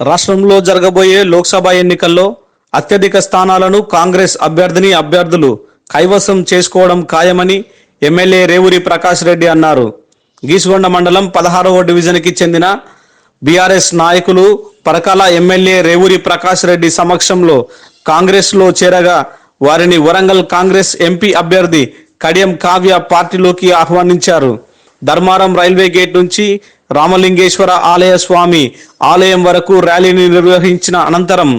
రాష్ట్రంలో జరగబోయే లోక్సభ ఎన్నికల్లో అత్యధిక స్థానాలను కాంగ్రెస్ అభ్యర్థిని అభ్యర్థులు కైవసం చేసుకోవడం ఖాయమని ఎమ్మెల్యే రేవూరి ప్రకాష్ రెడ్డి అన్నారు. గీసుగొండ మండలం పదహారవ డివిజన్కి చెందిన బీఆర్ఎస్ నాయకులు పరకాల ఎమ్మెల్యే రేవూరి ప్రకాష్ రెడ్డి సమక్షంలో కాంగ్రెస్లో చేరగా వారిని వరంగల్ కాంగ్రెస్ ఎంపీ అభ్యర్థి కడియం కావ్య పార్టీలోకి ఆహ్వానించారు. ధర్మారం రైల్వే గేట్ నుంచి రామలింగేశ్వర ఆలయ స్వామి ఆలయం వరకు ర్యాలీని నిర్వహించిన అనంతరం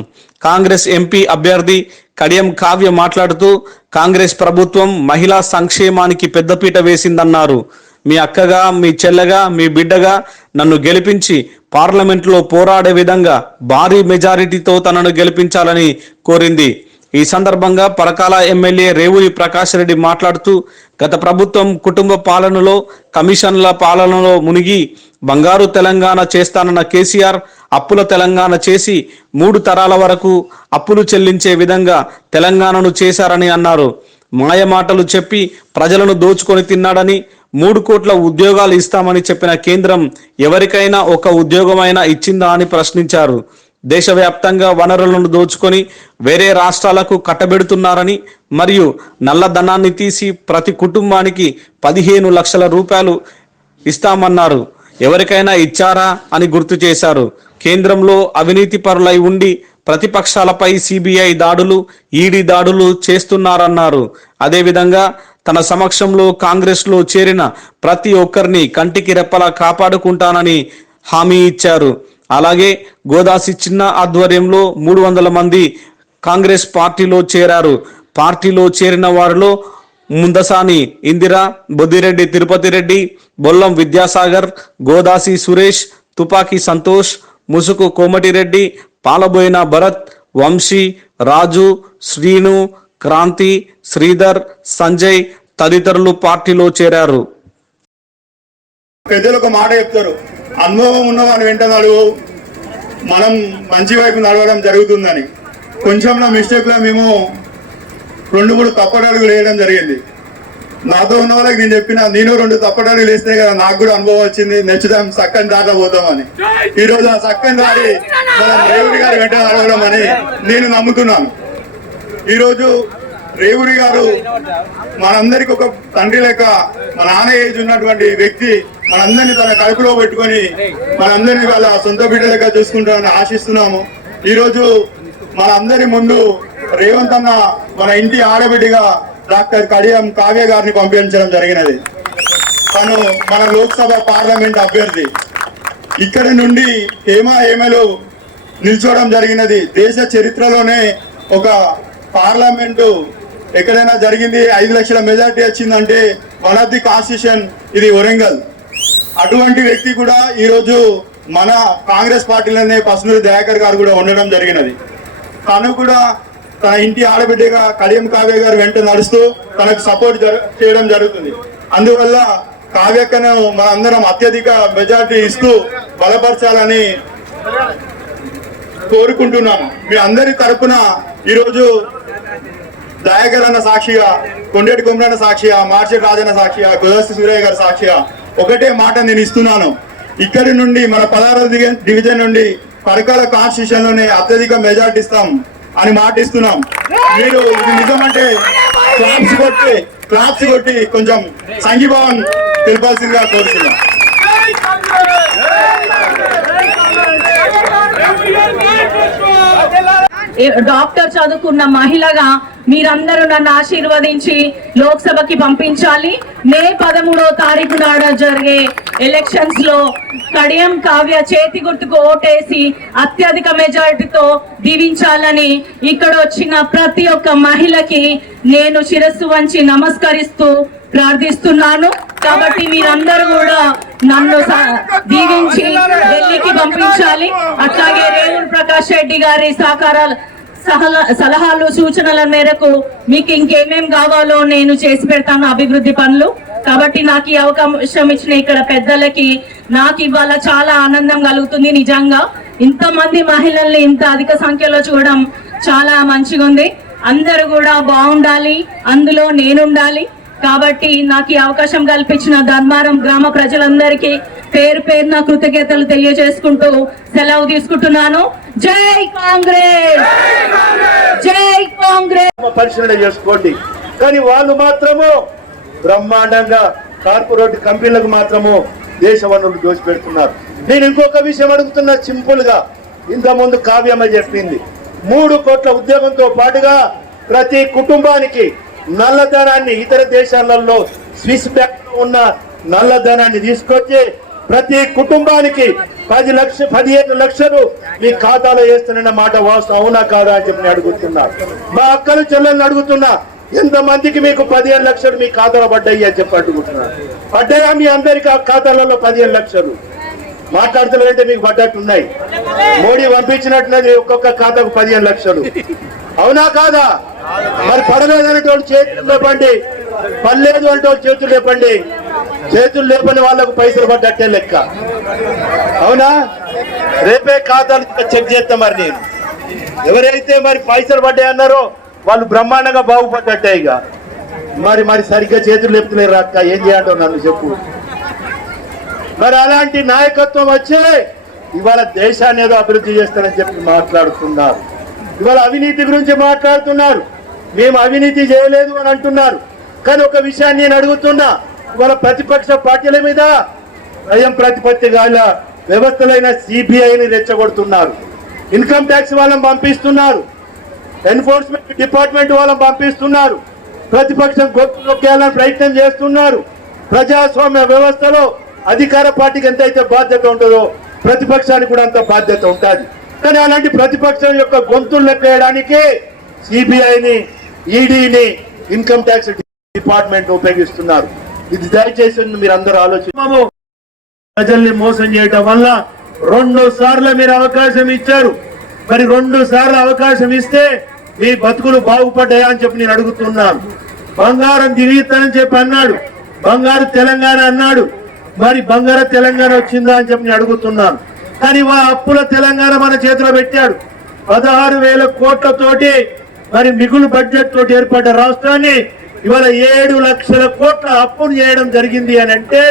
కాంగ్రెస్ ఎంపీ అభ్యర్థి కడియం కావ్య మాట్లాడుతూ కాంగ్రెస్ ప్రభుత్వం మహిళా సంక్షేమానికి పెద్దపీట వేసిందన్నారు. మీ అక్కగా మీ చెల్లెగా మీ బిడ్డగా నన్ను గెలిపించి పార్లమెంట్లో పోరాడే విధంగా భారీ మెజారిటీతో తనను గెలిపించాలని కోరింది. ఈ సందర్భంగా పరకాల ఎమ్మెల్యే రేవూరి ప్రకాష్ రెడ్డి మాట్లాడుతూ గత ప్రభుత్వం కుటుంబ పాలనలో కమిషన్ల పాలనలో మునిగి బంగారు తెలంగాణ చేస్తానన్న కేసీఆర్ అప్పుల తెలంగాణ చేసి మూడు తరాల వరకు అప్పులు చెల్లించే విధంగా తెలంగాణను చేశారని అన్నారు. మాయ మాటలు చెప్పి ప్రజలను దోచుకొని తిన్నాడని మూడు కోట్ల ఉద్యోగాలు ఇస్తామని చెప్పిన కేంద్రం ఎవరికైనా ఒక ఉద్యోగమైనా ఇచ్చిందా అని ప్రశ్నించారు. దేశవ్యాప్తంగా వనరులను దోచుకొని వేరే రాష్ట్రాలకు కట్టబెడుతున్నారని మరియు నల్లధనాన్ని తీసి ప్రతి కుటుంబానికి పదిహేను లక్షల రూపాయలు ఇస్తామన్నారు. ఎవరికైనా ఇచ్చారా అని గుర్తు చేశారు. కేంద్రంలో అవినీతి పరులై ఉండి ప్రతిపక్షాలపై సిబిఐ దాడులు ఈడీ దాడులు చేస్తున్నారన్నారు. అదేవిధంగా తన సమక్షంలో కాంగ్రెస్లో చేరిన ప్రతి ఒక్కరిని కంటికి రెప్పలా కాపాడుకుంటానని హామీ ఇచ్చారు. అలాగే గోదాసి చిన్న ఆధ్వర్యంలో మూడు వందల మంది కాంగ్రెస్ పార్టీలో చేరారు. పార్టీలో చేరిన వారిలో ముందసాని ఇందిర బొద్దిరెడ్డి తిరుపతి రెడ్డి బొల్లం విద్యాసాగర్ గోదాసి సురేష్ తుపాకి సంతోష్ ముసుకు కోమటిరెడ్డి పాలబోయిన భరత్ వంశీ రాజు శ్రీను క్రాంతి శ్రీధర్ సంజయ్ తదితరులు పార్టీలో చేరారు. పెద్దలు ఒక మాట చెప్తారు. అనుభవం ఉన్నవాని వెంట నడువు. మనం మంచి వైపు నడవడం జరుగుతుందని. కొంచెం నా మిస్టేక్లో మేము రెండు మూడు తప్పటడుగులు వేయడం జరిగింది. నాతో ఉన్న వాళ్ళకి నేను చెప్పిన నేను రెండు తప్పటడుగులు వేస్తే కదా నాకు కూడా అనుభవం వచ్చింది. నెచ్చుదాం చక్కని దాట పోతామని. ఈ రోజు ఆ చక్కని దారి మన రేవుడి గారి వెంట నడవడం అని నేను నమ్ముతున్నాను. ఈరోజు రేవుడి గారు మనందరికి ఒక తండ్రి లెక్క మన నాన్న ఏజ్ ఉన్నటువంటి వ్యక్తి మనందరినీ తన కడుపులో పెట్టుకొని మనందరినీ వాళ్ళ సొంత బిడ్డలుగా చూసుకుంటామని ఆశిస్తున్నాము. ఈరోజు మనందరి ముందు రేవంత్ అన్న మన ఇంటి ఆడబిడ్డగా డాక్టర్ కడియం కావ్య గారిని పంపించడం జరిగినది. తను మన లోక్సభ పార్లమెంట్ అభ్యర్థి. ఇక్కడి నుండి హేమా హేమలు నిల్చోవడం జరిగినది. దేశ చరిత్రలోనే ఒక పార్లమెంటు ఎక్కడైనా జరిగింది ఐదు లక్షల మెజార్టీ వచ్చిందంటే వన్ ఆఫ్ ది కాన్స్టిట్యూషన్ ఇది వరంగల్. అటువంటి వ్యక్తి కూడా ఈరోజు మన కాంగ్రెస్ పార్టీలోనే పసునూరి దయాకర్ గారు కూడా ఉండడం జరిగినది. తను కూడా తన ఇంటి ఆడబిడ్డగా కడియం కావ్య గారు వెంట నడుస్తూ తనకు సపోర్ట్ చేయడం జరుగుతుంది. అందువల్ల కావ్యక్కను మనందరం అత్యధిక మెజార్టీ ఇస్తూ బలపరచాలని కోరుకుంటున్నాను మీ అందరి తరపున ఈరోజు దయాకర్ అన్న సాక్షిగా కొండేటి కొమరన్న సాక్షిగా మార్షల్ రాజన్న సాక్షిగా గోదాసి సూర్య గారి సాక్షిగా ఒకటే మాట నేను ఇస్తున్నాను. ఇక్కడి నుండి మన పదహారో డివిజన్ నుండి పరకాల కాన్స్టిట్యూషన్లోనే అత్యధిక మెజార్టీ ఇస్తాం అని మాట ఇస్తున్నాం మీరు ఇది నిజమంటే క్లాప్స్ కొట్టి క్లాప్స్ కొట్టి కొంచెం సంఘీభావం తెలిపాల్సిందిగా కోరుతున్నాం డాక్టర్ చదువుకున్న మహిళగా మీరందరూ నన్ను ఆశీర్వదించి లోక్సభకి పంపించాలి. మే పదమూడో తారీఖు నాడ జరిగే ఎలక్షన్స్లో కడియం కావ్య చేతి గుర్తుకు ఓటేసి అత్యధిక మెజారిటీతో దీవించాలని ఇక్కడ వచ్చిన ప్రతి ఒక్క మహిళకి నేను శిరస్సు వంచి నమస్కరిస్తూ ప్రార్థిస్తున్నాను. కాబట్టి మీరందరూ కూడా నన్ను దీవించి ఢిల్లీకి పంపించాలి. అట్లాగే రేవూరు ప్రకాష్ రెడ్డి గారి సహకారాలు సలహాలు సూచనల మేరకు మీకు ఇంకేమేం కావాలో నేను చేసి పెడతాను అభివృద్ధి పనులు. కాబట్టి నాకు ఈ అవకాశం ఇచ్చిన ఇక్కడ పెద్దలకి నాకు ఇవాళ చాలా ఆనందం కలుగుతుంది నిజంగా. ఇంతమంది మహిళల్ని ఇంత అధిక సంఖ్యలో చూడడం చాలా మంచిగా ఉంది అందరూ కూడా బాగుండాలి. అందులో నేనుండాలి. కాబట్టి నాకు ఈ అవకాశం కల్పించిన ధర్మారం గ్రామ ప్రజలందరికీ పేరు పేరున కృతజ్ఞతలు తెలియజేసుకుంటూ సెలవు తీసుకుంటున్నాను. జై కాంగ్రెస్! జై కాంగ్రెస్! పరిశీలన చేసుకోండి. కానీ వాళ్ళు మాత్రము బ్రహ్మాండంగా కార్పొరేట్ కంపెనీలకు మాత్రము దేశ వనరులు దోచిపెడుతున్నారు. నేను ఇంకొక విషయం అడుగుతున్నా సింపుల్గా ఇంత ముందు కావ్యమ్మ చెప్పింది. మూడు కోట్ల ఉద్యోగంతో పాటుగా ప్రతి కుటుంబానికి నల్లధనాన్ని ఇతర దేశాలలో స్విస్ బ్యాంక్ ఉన్న నల్లధనాన్ని తీసుకొచ్చి ప్రతి కుటుంబానికి పది లక్ష పదిహేను లక్షలు మీ ఖాతాలో వేస్తున్న మాట వాస్తవం అవునా కాదా అని చెప్పి నేను అడుగుతున్నా. మా అక్కలు చెల్లెల్ని అడుగుతున్నా ఎంతమందికి మీకు పదిహేను లక్షలు మీ ఖాతాలో పడ్డాయి అని చెప్పి అడుగుతున్నా. పడ్డాయా మీ అందరికి ఆ ఖాతాలలో పదిహేను లక్షలు? మాట్లాడుతున్నారంటే మీకు పడ్డట్టు ఉన్నాయి. మోడీ పంపించినట్టున్నది ఒక్కొక్క ఖాతాకు పదిహేను లక్షలు. అవునా కాదా? మరి పడలేదనేటోళ్ళు చేతులు లేపండి. పడలేదు అంటే చేతులు లేపండి. చేతులు లేపని వాళ్ళకు పైసలు పడ్డట్టే లెక్క. అవునా? రేపే ఖాతాలు చెక్ చేస్తాం మరి నేను. ఎవరైతే మరి పైసలు పడ్డాయి అన్నారో వాళ్ళు బ్రహ్మాండంగా బాగుపడ్డట్టే ఇక. మరి మరి సరిగ్గా చేతులు లేపుతలేరు అక్క ఏం చేయాలంటావు నన్ను చెప్పు. మరి అలాంటి నాయకత్వం వచ్చే ఇవాళ దేశాన్ని ఏదో అభివృద్ధి చేస్తానని చెప్పి మాట్లాడుతున్నారు. ఇవాళ అవినీతి గురించి మాట్లాడుతున్నారు. మేము అవినీతి చేయలేదు అని అంటున్నారు. కానీ ఒక విషయాన్ని నేను అడుగుతున్నా. ఇవాళ ప్రతిపక్ష పార్టీల మీద స్వయం ప్రతిపత్తి గాల వ్యవస్థలైన సిబిఐని రెచ్చగొడుతున్నారు. ఇన్కమ్ ట్యాక్స్ వాళ్ళని పంపిస్తున్నారు. ఎన్ఫోర్స్మెంట్ డిపార్ట్మెంట్ వాళ్ళని పంపిస్తున్నారు. ప్రతిపక్షం గొప్ప నొక్కేయాలని ప్రయత్నం చేస్తున్నారు. ప్రజాస్వామ్య వ్యవస్థలో అధికార పార్టీకి ఎంతైతే బాధ్యత ఉంటుందో ప్రతిపక్షానికి కూడా అంత బాధ్యత ఉంటుంది. కానీ అలాంటి ప్రతిపక్షం యొక్క గొంతులు లెక్కేయడానికి సిబిఐని ఈడీని ఇన్కమ్ ట్యాక్స్ డిపార్ట్మెంట్ ఉపయోగిస్తున్నారు. ఇది దయచేసి మీరు అందరూ ఆలోచించాము ప్రజల్ని మోసం చేయటం వల్ల రెండు సార్లు మీరు అవకాశం ఇచ్చారు. మరి రెండు సార్లు అవకాశం ఇస్తే మీ బతుకులు బాగుపడ్డాయా అని చెప్పి నేను అడుగుతున్నాను. బంగారం దిగుతానని చెప్పి అన్నాడు. బంగారు తెలంగాణ అన్నాడు. మరి బంగారు తెలంగాణ వచ్చిందా అని చెప్పి నేను అడుగుతున్నాను. కానీ వా అప్పుల తెలంగాణ మన చేతిలో పెట్టాడు. పదహారు వేల కోట్లతోటి మరి మిగులు బడ్జెట్ తోటి ఏర్పడ్డ రాష్ట్రాన్ని ఇవాళ ఏడు లక్షల కోట్ల అప్పును చేయడం జరిగింది అని అంటే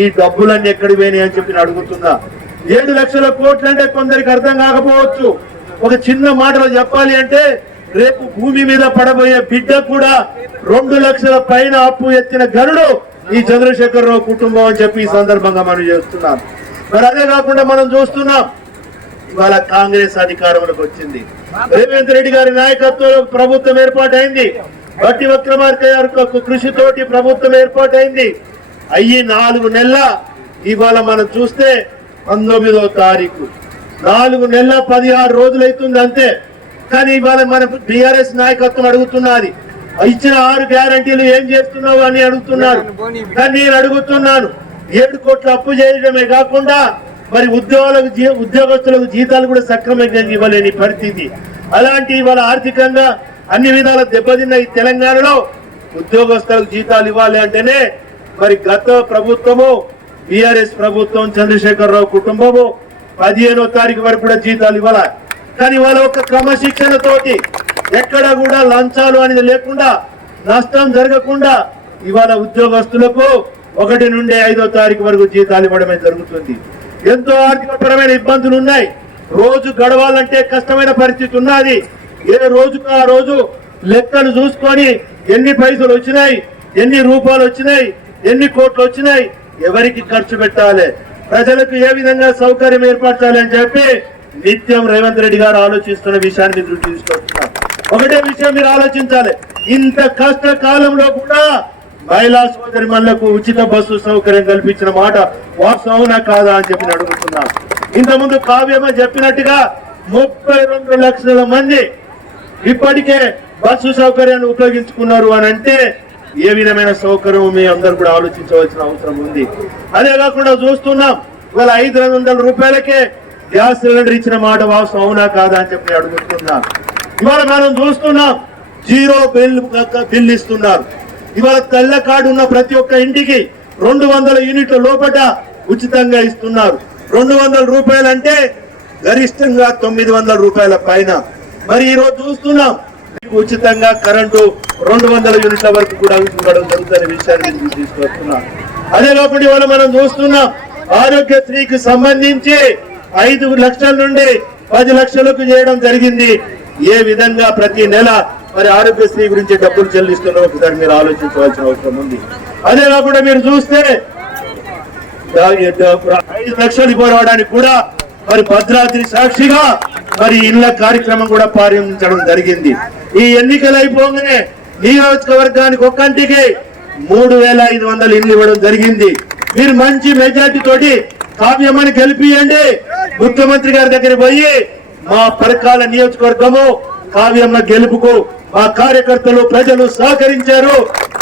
ఈ డబ్బులన్నీ ఎక్కడి పోయినాయి అని చెప్పి అడుగుతున్నా. ఏడు లక్షల కోట్లు అంటే కొందరికి అర్థం కాకపోవచ్చు. ఒక చిన్న మాటలో చెప్పాలి అంటే రేపు భూమి మీద పడబోయే బిడ్డ కూడా రెండు లక్షల పైన అప్పు ఎత్తిన గనుడు ఈ చంద్రశేఖరరావు కుటుంబం అని చెప్పి ఈ సందర్భంగా మనం చేస్తున్నాం. మరి అదే కాకుండా మనం చూస్తున్నాం ఇవాళ కాంగ్రెస్ అధికారంలోకి వచ్చింది. రేవంత్ రెడ్డి గారి నాయకత్వంలో ప్రభుత్వం ఏర్పాటైంది. బట్టి విక్రమార్క గారి కృషితోటి ప్రభుత్వం ఏర్పాటైంది. అయ్యి నాలుగు నెలల ఇవాళ మనం చూస్తే పంతొమ్మిదో తారీఖు. నాలుగు నెలల పదిహారు రోజులు అవుతుంది అంతే. కానీ ఇవాళ మన బిఆర్ఎస్ నాయకత్వం అడుగుతున్నది. ఇచ్చిన ఆరు గ్యారంటీలు ఏం చేస్తున్నావు అని అడుగుతున్నారు. కానీ నేను అడుగుతున్నాను. ఏడు కోట్లు అప్పు చేయడమే కాకుండా మరి ఉద్యోగులకు జీ- ఉద్యోగస్తులకు జీతాలు కూడా సక్రమంగా ఇవ్వలేని పరిస్థితి. అలాంటి ఇవాళ ఆర్థికంగా అన్ని విధాల దెబ్బతిన్న ఈ తెలంగాణలో ఉద్యోగస్తులకు జీతాలు ఇవ్వాలి అంటేనే మరి గత ప్రభుత్వము బిఆర్ఎస్ ప్రభుత్వం చంద్రశేఖరరావు కుటుంబము పదిహేనో తారీఖు వరకు కూడా జీతాలు ఇవ్వాలి? కానీ వాళ్ళ ఒక క్రమశిక్షణతోటి ఎక్కడ కూడా లంచాలు అనేది లేకుండా నష్టం జరగకుండా ఇవాళ ఉద్యోగస్తులకు ఒకటి నుండి ఐదో తారీఖు వరకు జీతాలు ఇవ్వడమే జరుగుతుంది. ఎంతో ఆర్థికపరమైన ఇబ్బందులు ఉన్నాయి. రోజు గడవాలంటే కష్టమైన పరిస్థితి ఉన్నది. ఏ రోజుకు ఆ రోజు లెక్కలు చూసుకొని ఎన్ని పైసలు వచ్చినాయి ఎన్ని రూపాయలు వచ్చినాయి ఎన్ని కోట్లు వచ్చినాయి ఎవరికి ఖర్చు పెట్టాలి? ప్రజలకు ఏ విధంగా సౌకర్యం ఏర్పరచాలి అని చెప్పి నిత్యం రేవంత్ రెడ్డి గారు ఆలోచిస్తున్న విషయాన్ని మీరు దృష్టి తీసుకొస్తున్నారు. ఒకటే విషయం మీరు ఆలోచించాలి. ఇంత కష్ట కాలంలో కూడా మహిళా సోదరి మళ్ళకు ఉచిత బస్సు సౌకర్యం కల్పించిన మాట వాస్తవనా కాదా అని చెప్పి నేను అడుగుతున్నాను. ఇంతకుముందు కావ్యమ చెప్పినట్టుగా ముప్పై రెండు లక్షల మంది ఇప్పటికే బస్సు సౌకర్యాన్ని ఉపయోగించుకున్నారు అని అంటే ఏ విధమైన సౌకర్యం మీ అందరు కూడా ఆలోచించవలసిన అవసరం ఉంది. అదే కాకుండా చూస్తున్నాం ఇవాళ ఐదు వందల రూపాయలకే గ్యాస్ సిలిండర్ ఇచ్చిన మాట వాస్తవం అవునా కాదా అని చెప్పి నేను అడుగుతున్నాం. ఇవాళ మనం చూస్తున్నాం జీరో బిల్ బిల్ ఇస్తున్నారు. ఇవాళ తెల్ల కార్డు ఉన్న ప్రతి ఒక్క ఇంటికి రెండు వందల యూనిట్ల లోపల ఉచితంగా ఇస్తున్నారు. రెండు వందల రూపాయలు అంటే గరిష్టంగా తొమ్మిది వందల రూపాయల పైన. మరి ఈ రోజు చూస్తున్నాం. మీకు ఉచితంగా కరెంటు రెండు వందల యూనిట్ల వరకు కూడా ఇవ్వడం జరుగుతున్న విషయాన్ని నేను తీసుకొస్తున్నాం అదే లోపల ఇవాళ మనం చూస్తున్నాం ఆరోగ్యశ్రీకి సంబంధించి ఐదు లక్షల నుండి పది లక్షలకు చేయడం జరిగింది. ఏ విధంగా ప్రతి నెల మరి ఆరోగ్యశ్రీ గురించి డబ్బులు చెల్లిస్తున్నారో ఒకసారి మీరు ఆలోచించవలసిన అవసరం ఉంది. అదే కాకుండా మీరు చూస్తే ఐదు లక్షలు ఇవ్వడానికి కూడా మరి భద్రాద్రి సాక్షిగా మరి ఇళ్ళ కార్యక్రమం కూడా ప్రారంభించడం జరిగింది. ఈ ఎన్నికలు అయిపోగానే నియోజకవర్గానికి ఒక్కంటికి మూడు వేల ఐదు వందల ఇల్లు ఇవ్వడం జరిగింది. మీరు మంచి మెజార్టీ తోటి కావ్యమని గెలిపియండి. ముఖ్యమంత్రి గారి దగ్గర పోయి మా పరకాల నియోజకవర్గము కావ్యమ్మ గెలుపుకు మా కార్యకర్తలు ప్రజలు సహకరించారు.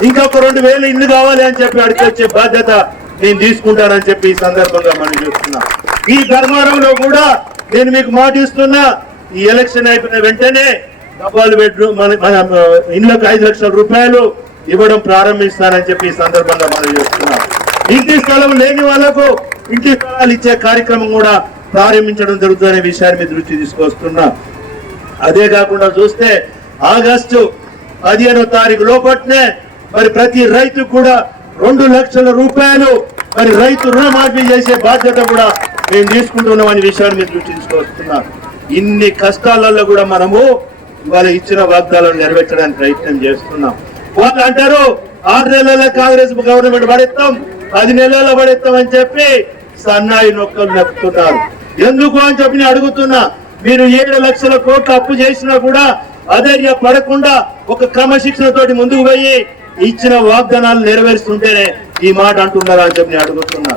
ఇంకొక రెండు వేలు ఇల్లు కావాలి అని చెప్పి అడిగి వచ్చే బాధ్యత నేను తీసుకుంటానని చెప్పి ఈ సందర్భంగా మనం చూస్తున్నాం ఈ ధర్మారంలో కూడా నేను మీకు మాట ఇస్తున్నా ఈ ఎలక్షన్ అయిపోయిన వెంటనే డబ్బాలు బెడ్రూమ్ మన మన ఇళ్ళకు ఐదు లక్షల రూపాయలు ఇవ్వడం ప్రారంభిస్తానని చెప్పి ఈ సందర్భంగా మనం చేస్తున్నాం ఇంటి స్థలం లేని వాళ్ళకు ఇంటి స్థలాలు ఇచ్చే కార్యక్రమం కూడా ప్రారంభించడం జరుగుతుందనే విషయాన్ని మీ దృష్టి తీసుకొస్తున్నా. అదే కాకుండా చూస్తే ఆగస్టు పదిహేనో తారీఖు లోపట్నే మరి ప్రతి రైతు కూడా రెండు లక్షల రూపాయలు మరి రైతు రుణమాఫీ చేసే బాధ్యత కూడా మేము తీసుకుంటున్నాం అనే విషయాన్ని మీరు దృష్టి ఇన్ని కష్టాలలో కూడా మనము ఇవాళ ఇచ్చిన వాగ్దానాలు నెరవేర్చడానికి ప్రయత్నం చేస్తున్నాం. వాళ్ళు అంటారు ఆరు నెలల కాంగ్రెస్ గవర్నమెంట్ పడేస్తాం పది నెలల పడేస్తాం అని చెప్పి సన్నాయి నొక్కలు నొక్కుతున్నారు. ఎందుకు అని చెప్పి నేను అడుగుతున్నా. మీరు ఏడు లక్షల కోట్లు అప్పు చేసినా కూడా అధైర్య పడకుండా ఒక క్రమశిక్షణ తోటి ముందుకు పోయి ఇచ్చిన వాగ్దానాలు నెరవేరుస్తుంటేనే ఈ మాట అంటున్నారా అని చెప్పి నేను అడుగుతున్నా.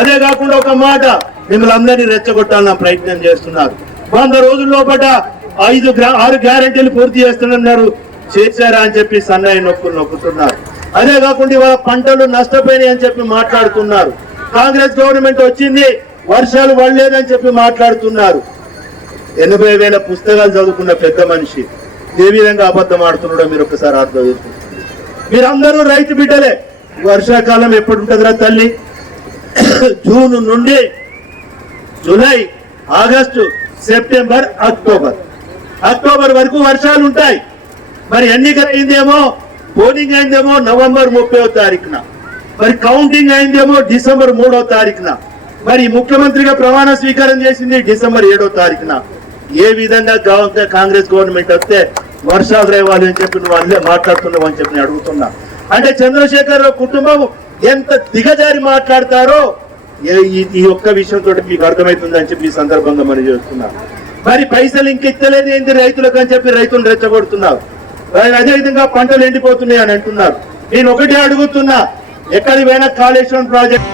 అదే కాకుండా ఒక మాట మిమ్మల్ని అందరినీ రెచ్చగొట్టాలన్న ప్రయత్నం చేస్తున్నారు. వంద రోజుల లోపల ఐదు గ్రా- ఆరు గ్యారంటీలు పూర్తి చేస్తున్నారు. చేశారా అని చెప్పి సన్నాయి నొక్కులు నొక్కుతున్నారు. అదే కాకుండా ఇవాళ పంటలు నష్టపోయినాయి అని చెప్పి మాట్లాడుతున్నారు. కాంగ్రెస్ గవర్నమెంట్ వచ్చింది వర్షాలు పడలేదని చెప్పి మాట్లాడుతున్నారు. ఎనభై వేల పుస్తకాలు చదువుకున్న పెద్ద మనిషి ఏ విధంగా అబద్ధం ఆడుతున్నాడో మీరు ఒకసారి అర్థం చేసుకోండి మీరందరూ రైతు బిడ్డలే వర్షాకాలం ఎప్పుడు ఉంటుందిరా తల్లి? జూన్ నుండి July August September October. October వరకు వర్షాలు ఉంటాయి మరి ఎన్నిక అయిందేమో పోలింగ్ అయిందేమో నవంబర్ ముప్పై తారీఖున. మరి కౌంటింగ్ అయిందేమో డిసెంబర్ మూడో తారీఖున. మరి ముఖ్యమంత్రిగా ప్రమాణ స్వీకారం చేసింది డిసెంబర్ ఏడో తారీఖున. ఏ విధంగా కాంగ్రెస్ గవర్నమెంట్ వస్తే వర్షాలు రేవాలి అని చెప్పిన వాళ్ళే మాట్లాడుతున్నావు అని చెప్పి అడుగుతున్నా. అంటే చంద్రశేఖర్ రావు కుటుంబం ఎంత దిగజారి మాట్లాడతారో ఈ- ఈ ఒక్క విషయంతో మీకు అర్థమవుతుంది అని చెప్పి ఈ సందర్భంగా మనం చేస్తున్నాం మరి పైసలు ఇంక ఇచ్చలేదు ఏంటి రైతులకు అని చెప్పి రైతులు రెచ్చగొడుతున్నారు. మరి అదే విధంగా పంటలు ఎండిపోతున్నాయి అని అంటున్నారు. నేను ఒకటే అడుగుతున్నా ఎక్కడి పోయినా కాళేశ్వరం ప్రాజెక్ట్